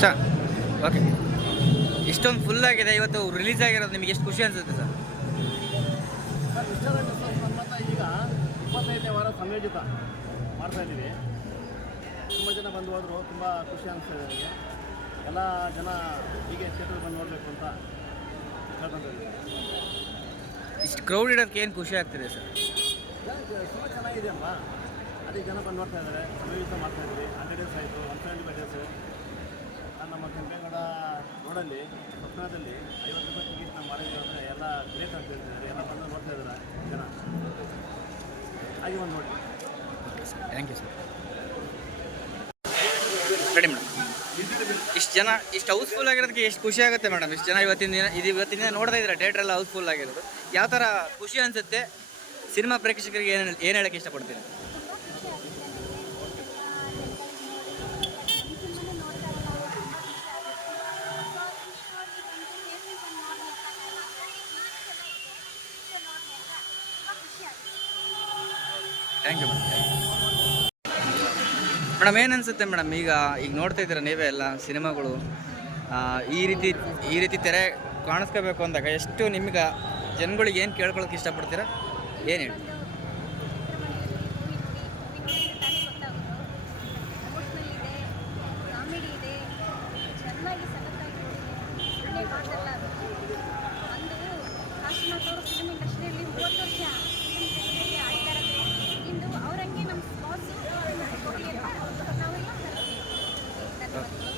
Sir okay ಇಷ್ಟೊಂದು full ಆಗಿದೆ ಇವತ್ತು ರಿಲೀಸ್ ಆಗಿರೋದು ನಿಮಗೆ ಎಷ್ಟು ಖುಷಿ ಅನಿಸುತ್ತೆ ಸರ್? ಈಗ ಇಪ್ಪತ್ತೈದನೇ ವಾರ ಸಂಯೋಜಿತ ಮಾಡ್ತಾ ಇದ್ದೀವಿ. ತುಂಬ ಜನ ಬಂದು ಹೋದರು ತುಂಬ ಖುಷಿ ಅನಿಸ್ತಿದೆ ನನಗೆ. ಎಲ್ಲ ಜನ ಹೀಗೆ ಥಿಯೇಟರ್ ಬಂದು ನೋಡಬೇಕು ಅಂತ ಕೇಳ್ಕೊಂತಿದ್ದೀವಿ ಇಷ್ಟು ಕ್ರೌಡ್ ಇಡೋದಕ್ಕೆ ಏನು ಖುಷಿ ಆಗ್ತಿದೆ ಸರ್? ತುಂಬ ಚೆನ್ನಾಗಿದೆ ಅಮ್ಮ ಅದೇ ಜನ ಬಂದು ನೋಡ್ತಾ ಇದ್ದಾರೆ ಸಂಯೋಜಿತ ಮಾಡ್ತಾ ಇದ್ದೀವಿ. ಹಂಡ್ರೆಡ್ ಡೇಸ್ ಆಯಿತು ಒನ್ ಸೆವೆಂಟಿ ಫೈವ್ ಡೇಸು ರೋಡಲ್ಲಿ ಸ್ವಪ್ನದಲ್ಲಿ ಐವತ್ತು ರೂಪಾಯಿ ಟಿಕೆಟ್ ನಾವು ಮಾಡಿದ್ದೀವಿ ಅಂದರೆ ಎಲ್ಲ ಗ್ರೇಟ್ ಅಂತ ಹೇಳ್ತಿದ್ದಾರೆ ಎಲ್ಲ ಬಂದು ನೋಡ್ತಾ ಇದ್ದಾರೆ ಜನ. ಹಾಗೆ ಒಂದು ನೋಡಿ. Thank you sir ready madam ಇಷ್ಟು ಜನ, ಇಷ್ಟು ಹೌಸ್ಫುಲ್ ಆಗಿರೋದಕ್ಕೆ ಎಷ್ಟು ಖುಷಿ ಆಗುತ್ತೆ ಮೇಡಮ್ ಇಷ್ಟು ಜನ ಇವತ್ತಿನ ದಿನ ಇದು ಇವತ್ತಿನ ದಿನ ನೋಡ್ತಾ ಇದ್ದೀರಾ ಥಿಯೇಟ್ರ್ ಎಲ್ಲ ಹೌಸ್ಫುಲ್ ಆಗಿರೋದು? ಯಾವ ಥರ ಖುಷಿ ಅನಿಸುತ್ತೆ? ಸಿನಿಮಾ ಪ್ರೇಕ್ಷಕರಿಗೆ ಏನು ಏನು ಹೇಳೋಕ್ಕೆ ಇಷ್ಟಪಡ್ತೀನಿ ಥ್ಯಾಂಕ್ ಯು ಮೇಡಮ್ ಏನು ಅನಿಸುತ್ತೆ ಮೇಡಮ್ ಈಗ ಈಗ ನೋಡ್ತಾ ಇದ್ದೀರಾ ನೀವೇ ಎಲ್ಲ ಸಿನಿಮಾಗಳು? ಈ ರೀತಿ ಈ ರೀತಿ ತೆರೆ ಕಾಣಿಸ್ಕೋಬೇಕು ಅಂದಾಗ ಎಷ್ಟು ನಿಮ್ಗೆ ಜನಗಳಿಗೆ ಏನು ಕೇಳ್ಕೊಳಕ್ಕೆ ಇಷ್ಟಪಡ್ತೀರಾ? ಏನು ಹೇಳಿ Gracias.